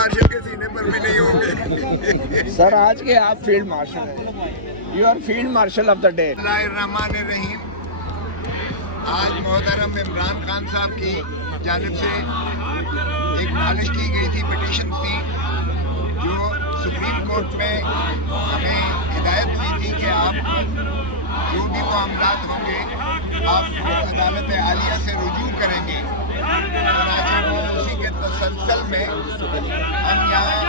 Martial के सीने पर भी नहीं होंगे। सर आज के आप फील्ड मार्शल हैं, you are field marshal of the day. बिस्मिल्लाहिर्रहमानिर्रहीम। आज मोहतरम इमरान खान साहब की जानिब से एक नालिश की गई थी, पिटीशन थी, जो सुप्रीम कोर्ट में हमें हिदायत हुई थी कि आप जो भी मामलात होंगे आप अदालत आलिया से रुजू करेंगे। उसी के तसलसल में हम यहाँ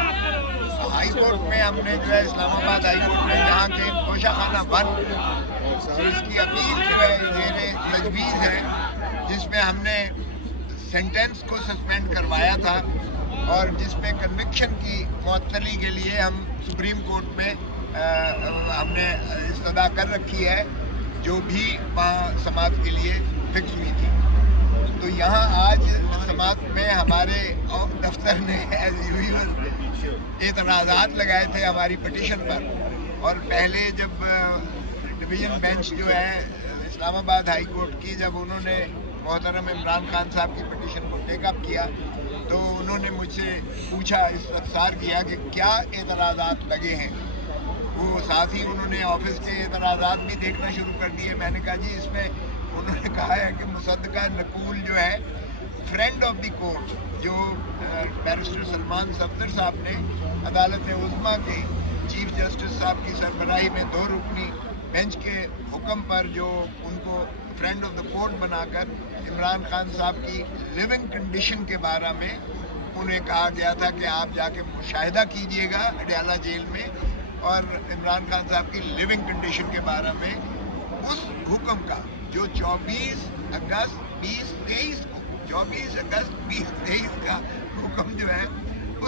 हाई कोर्ट में हमने जो है इस्लामाबाद हाई कोर्ट में जहाँ के तोशाखाना बंद और इसकी अपील जो है जेर तजवीज़ है, जिसमें हमने सेंटेंस को सस्पेंड करवाया था और जिसमें कन्विक्शन की मुअत्तली के लिए हम सुप्रीम कोर्ट में हमने इस्तदा कर रखी है, जो भी वहाँ समात के लिए फिक्स हुई थी। तो यहाँ आज समात में हमारे दफ्तर ने एतराज़ात लगाए थे हमारी पिटीशन पर, और पहले जब डिवीज़न बेंच जो है इस्लामाबाद हाई कोर्ट की, जब उन्होंने मोहतरम इमरान खान साहब की पिटीशन को टेकअप किया तो उन्होंने मुझसे पूछा, इस्तफसार किया कि क्या एतराज़ात लगे हैं। वो साथ ही उन्होंने ऑफिस के एतराज़ात भी देखना शुरू कर दिए। मैंने कहा जी इसमें उन्होंने कहा है कि मुसद्दका नकूल जो है फ्रेंड ऑफ द कोर्ट, जो बैरिस्टर सलमान सफदर साहब ने अदालत उज़्मा के चीफ जस्टिस साहब की सरबराही में 2 रुकनी बेंच के हुक्म पर जो उनको फ्रेंड ऑफ द कोर्ट बनाकर इमरान खान साहब की लिविंग कंडीशन के बारे में उन्हें कहा गया था कि आप जाके मुशाहिदा कीजिएगा अडयाला जेल में, और इमरान खान साहब की लिविंग कंडीशन के बारे में उस हुक्म का जो 24 अगस्त 2023 को 24 अगस्त 2023 का हुक्म जो है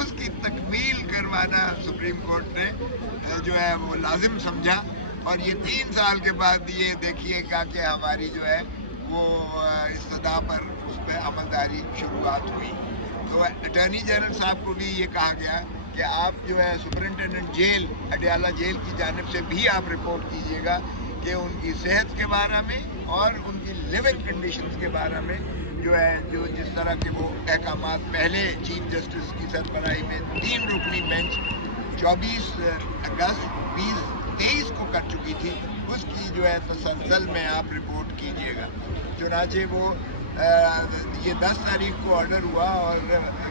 उसकी तकमील करवाना सुप्रीम कोर्ट ने जो है वो लाजिम समझा। और ये 3 साल के बाद ये देखिएगा कि हमारी जो है वो इस्तदा पर उस पर अमलदारी शुरुआत हुई। तो अटॉर्नी जनरल साहब को भी ये कहा गया कि आप जो है सुपरिटेंडेंट जेल अडयाला जेल की जानिब से भी आप रिपोर्ट कीजिएगा कि उनकी सेहत के बारे में और उनकी लिविंग कंडीशंस के बारे में जो है जो जिस तरह के वो अहकामात पहले चीफ जस्टिस की सरबराही में 3 रुकनी बेंच 24 अगस्त 2023 को कर चुकी थी, उसकी जो है तसलसल में आप रिपोर्ट कीजिएगा। चुनाचे वो ये 10 तारीख को ऑर्डर हुआ और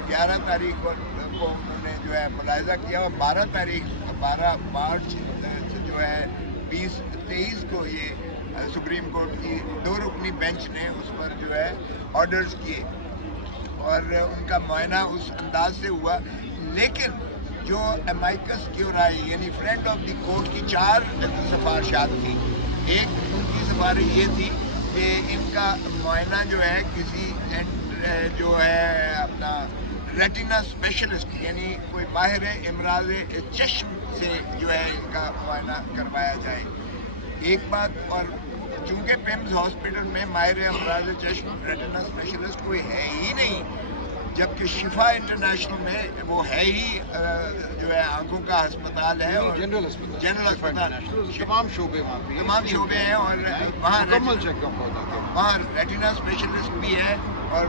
11 तारीख को उन्होंने जो है मुलाहिजा किया, और 12 मार्च जो है 2023 को ये सुप्रीम कोर्ट की 2 रुकनी बेंच ने उस पर जो है ऑर्डर्स किए और उनका मुआयना उस अंदाज से हुआ। लेकिन जो अमाइकस क्यूराई यानी फ्रेंड ऑफ द कोर्ट की 4 सिफारिशात थी। एक उनकी सिफारिश ये थी कि इनका मुआयना जो है किसी जो है अपना रेटिना स्पेशलिस्ट यानी कोई माहिर इमराज चश्म से जो है इनका मुआयना करवाया जाए, एक बात। और चूँकि पिम्स हॉस्पिटल में माहिर इमराज चश्म रेटिना स्पेशलिस्ट कोई है ही नहीं, जबकि शिफा इंटरनेशनल में वो है ही जो है आंखों का अस्पताल है और जनरल अस्पताल तमाम शोबे हैं, और वहाँ चेकअप होता है, वहाँ रेटिना स्पेशलिस्ट भी है और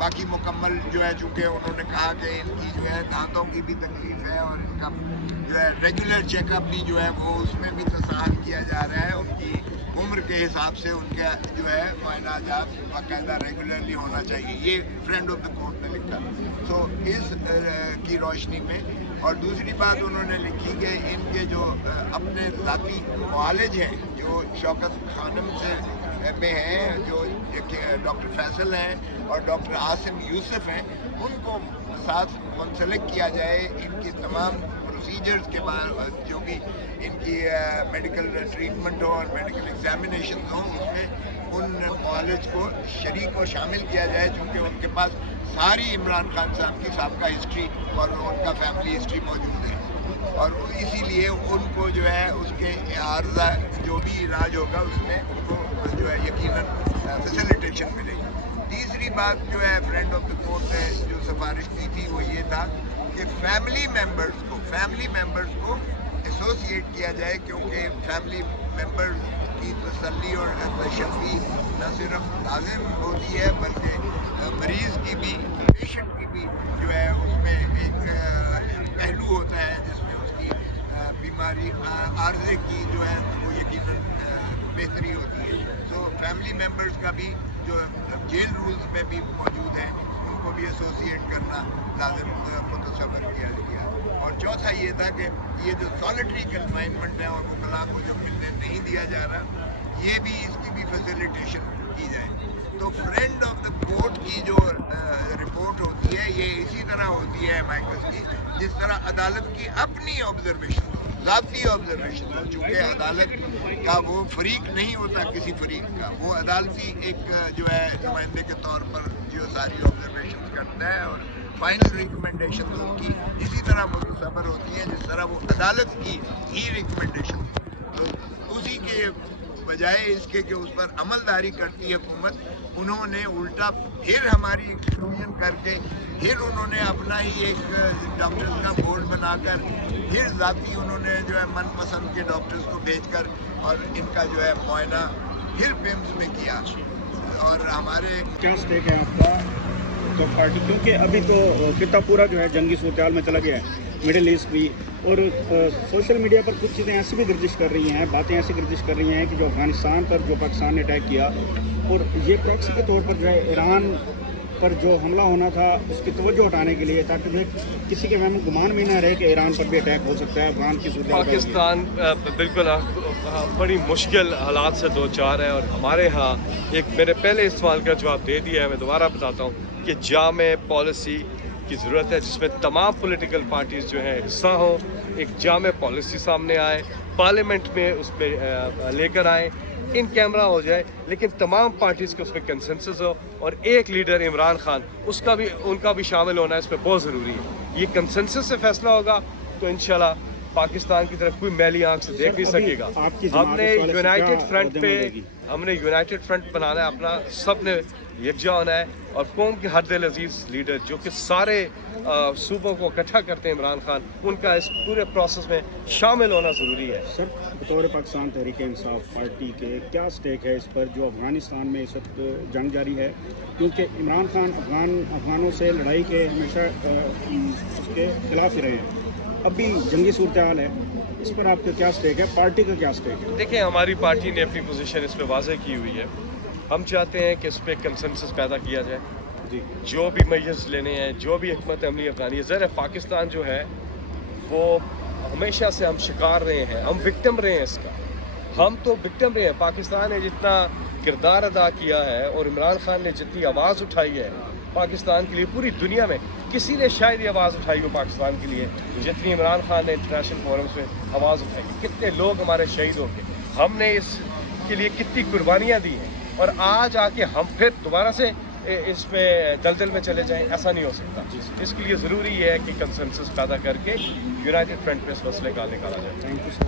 बाकी मुकम्मल जो है, चूँकि उन्होंने कहा कि इनकी जो है दांतों की भी तकलीफ है और इनका जो है रेगुलर चेकअप भी जो है वो उसमें भी तसाहल किया जा रहा है। उनकी उम्र के हिसाब से उनका जो है मुआयना जात बाकायदा रेगुलरली होना चाहिए, ये फ्रेंड ऑफ द कोर्ट ने लिखा। तो इस की रोशनी में, और दूसरी बात उन्होंने लिखी कि इनके जो अपने ज़ाती मुआलिज हैं जो शौकत खानम से में हैं, जो डॉक्टर फैसल हैं और डॉक्टर आसिम यूसुफ हैं, उनको साथ मुंसलिक किया जाए। इनकी तमाम प्रोसीजर्स के बाद जो भी इनकी मेडिकल ट्रीटमेंट हो और मेडिकल एग्जामिनेशन हो, उसमें उन मुआलिज को शरीक और शामिल किया जाए, क्योंकि उनके पास सारी इमरान खान साहब की सबका हिस्ट्री और उनका फैमिली हिस्ट्री मौजूद है, और इसीलिए उनको जो है उसके आर्जा जो भी इलाज होगा उसमें उनको जो है यकीनन फैसिलिटेशन मिलेगी। तीसरी बात जो है फ्रेंड ऑफ द कोर्ट ने जो सिफारिश की थी वो ये था कि फैमिली मेंबर्स को एसोसिएट किया जाए, क्योंकि फैमिली मेंबर्स की तसल्ली और तशफ़ी न सिर्फ लाजिम होती है बल्कि मरीज़ की भी, पेशेंट की भी जो है उसमें एक معاشرے کی جو ہے وہ یقیناً بہتری ہوتی ہے. تو فیملی ممبرس کا بھی جو جیل رولز میں بھی موجود ہیں ان کو بھی ایسوسیٹ کرنا لازم متصور کیا گیا. اور چوتھا یہ تھا کہ یہ جو سالٹری کنفائنمنٹ ہے اور وکلاء کو جو ملنے نہیں دیا جا رہا, یہ بھی اس کی بھی فیسیلیٹیشن کی جائے. تو فرینڈ آف دا کورٹ کی جو رپورٹ ہوتی ہے یہ اسی طرح ہوتی ہے مائکس کی جس طرح عدالت کی اپنی آبزرویشن, ذاتی آبزرویشن ہو. چونکہ عدالت کا وہ فریق نہیں ہوتا کسی فریق کا, وہ عدالتی ایک جو ہے نمائندے کے طور پر جو ساری آبزرویشن کرتا ہے اور فائنل ریکمنڈیشن ان کی اسی طرح متصور ہوتی ہے جس طرح وہ عدالت کی ہی ریکمنڈیشن. تو اسی کے بجائے اس کے کہ اس پر عمل داری کرتی ہے حکومت, انہوں نے الٹا پھر ہماری ایکسکلوژن کر کے پھر انہوں نے اپنا ہی ایک ڈاکٹرز کا بورڈ بنا کر پھر ذاتی انہوں نے جو ہے من پسند کے ڈاکٹرز کو بھیج کر اور ان کا جو ہے معائنہ پھر پیمز میں کیا. اور ہمارے کیا اسٹیک ہے آپ کا تو پارٹی, کیونکہ ابھی تو خطہ پورا جو ہے جنگی صورتحال میں چلا گیا ہے, مڈل ایسٹ بھی, اور سوشل میڈیا پر کچھ چیزیں ایسی بھی گردش کر رہی ہیں, باتیں ایسی گردش کر رہی ہیں کہ جو افغانستان پر جو پاکستان نے اٹیک کیا اور یہ پریکسی کے طور پر جو ہے ایران پر جو حملہ ہونا تھا اس کی توجہ ہٹانے کے لیے, تاکہ جو کسی کے وہم گمان بھی نہ رہے کہ ایران پر بھی اٹیک ہو سکتا ہے. افغان کی صورتحال پاکستان بالکل بڑی مشکل حالات سے دو چار ہے, اور ہمارے ہاں ایک میں نے پہلے اس سوال کا جواب دے دیا ہے, میں دوبارہ بتاتا ہوں کہ جامع پالیسی کی ضرورت ہے جس میں تمام پولیٹیکل پارٹیز جو ہیں حصہ ہوں, ایک جامع پالیسی سامنے آئے, پارلیمنٹ میں اس پہ لے کر آئیں, ان کیمرہ ہو جائے, لیکن تمام پارٹیز کے اس پہ کنسنسس ہو, اور ایک لیڈر عمران خان اس کا بھی ان کا بھی شامل ہونا اس پہ بہت ضروری ہے. یہ کنسنسس سے فیصلہ ہوگا تو انشاءاللہ پاکستان کی طرف کوئی میلی آنکھ سے دیکھ نہیں سکے گا. ہم نے یونائٹڈ فرنٹ بنانا ہے اپنا, سب نے یکجا ہونا ہے, اور قوم کے حد دل عزیز لیڈر جو کہ سارے صوبوں کو اکٹھا کرتے ہیں عمران خان, ان کا اس پورے پروسیس میں شامل ہونا ضروری ہے. سر, بطور پاکستان تحریک انصاف پارٹی کے کیا اسٹیک ہے اس پر جو افغانستان میں اس وقت جنگ جاری ہے, کیونکہ عمران خان افغانوں سے لڑائی کے ہمیشہ اس کے خلاف ہی رہے ہیں, اب بھی جنگی صورتحال ہے, اس پر آپ کا کیا اسٹیک ہے, پارٹی کا کیا اسٹیک ہے؟ دیکھیں, ہماری پارٹی نے اپنی پوزیشن اس پہ واضح کی ہوئی ہے. ہم چاہتے ہیں کہ اس پہ کنسنسس پیدا کیا جائے, جو بھی میجرز لینے ہیں, جو بھی حکمت عملی افغانی ہے. ظاہر ہے پاکستان جو ہے وہ ہمیشہ سے ہم شکار رہے ہیں, ہم وکٹم رہے ہیں اس کا, ہم تو وکٹم رہے ہیں. پاکستان نے جتنا کردار ادا کیا ہے اور عمران خان نے جتنی آواز اٹھائی ہے پاکستان کے لیے, پوری دنیا میں کسی نے شاید یہ آواز اٹھائی ہو پاکستان کے لیے جتنی عمران خان نے انٹرنیشنل فورمز میں آواز اٹھائی. کتنے لوگ ہمارے شہید ہو گئے, ہم نے اس کے لیے کتنی قربانیاں دی ہیں, اور آج آ کے ہم پھر دوبارہ سے اس میں دلدل میں چلے جائیں, ایسا نہیں ہو سکتا. اس کے لیے ضروری ہے کہ کنسنسس پیدا کر کے یونائٹڈ فرنٹ پہ اس مسئلے کا حل نکالا جائے. Thank you sir.